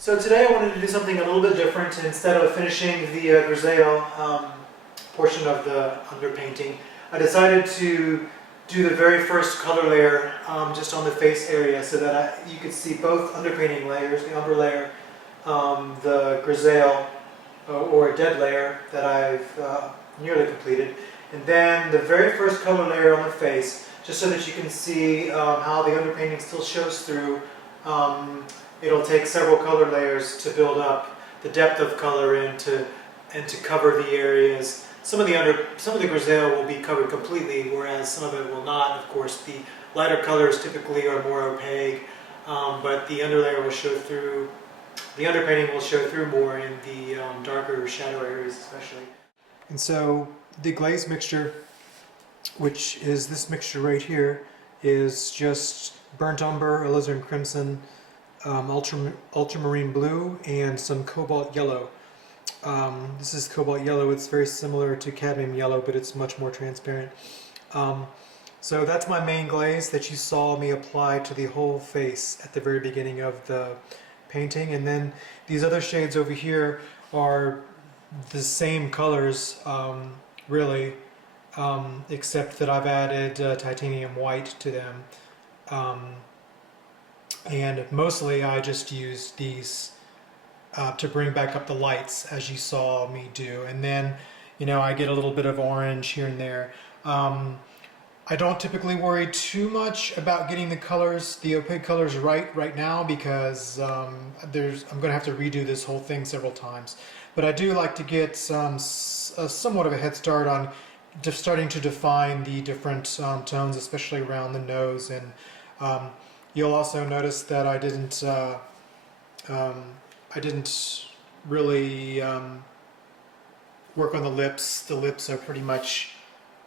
So today I wanted to do something a little bit different. Instead of finishing the grisaille portion of the underpainting, I decided to do the very first color layer just on the face area so that you could see both underpainting layers, the umber layer, the grisaille or dead layer that I've nearly completed, and then the very first color layer on the face, just so that you can see how the underpainting still shows through. It'll take several color layers to build up the depth of color and to cover the areas. Some of the grisaille will be covered completely, whereas some of it will not. Of course, the lighter colors typically are more opaque, but the underlayer will show through. The underpainting will show through more in the darker shadow areas, especially. And so the glaze mixture, which is this mixture right here, is just burnt umber, alizarin crimson, ultramarine blue, and some cobalt yellow. This is cobalt yellow. It's very similar to cadmium yellow, but it's much more transparent. So that's my main glaze that you saw me apply to the whole face at the very beginning of the painting. And then these other shades over here are the same colors, really, except that I've added titanium white to them. And mostly I just used these to bring back up the lights, as you saw me do. And then, you know, I get a little bit of orange here and there. I don't typically worry too much about getting the colors, the opaque colors right now, because I'm going to have to redo this whole thing several times. But I do like to get somewhat of a head start on just starting to define the different tones, especially around the nose. And you'll also notice that I didn't really work on the lips. The lips are pretty much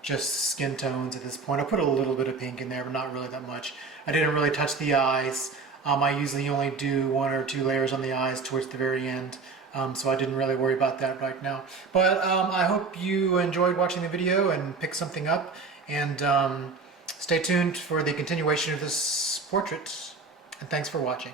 just skin tones at this point. I put a little bit of pink in there, but not really that much. I didn't really touch the eyes. I usually only do 1 or 2 layers on the eyes towards the very end, so I didn't really worry about that right now. But I hope you enjoyed watching the video and picked something up, and stay tuned for the continuation of this portrait, and thanks for watching.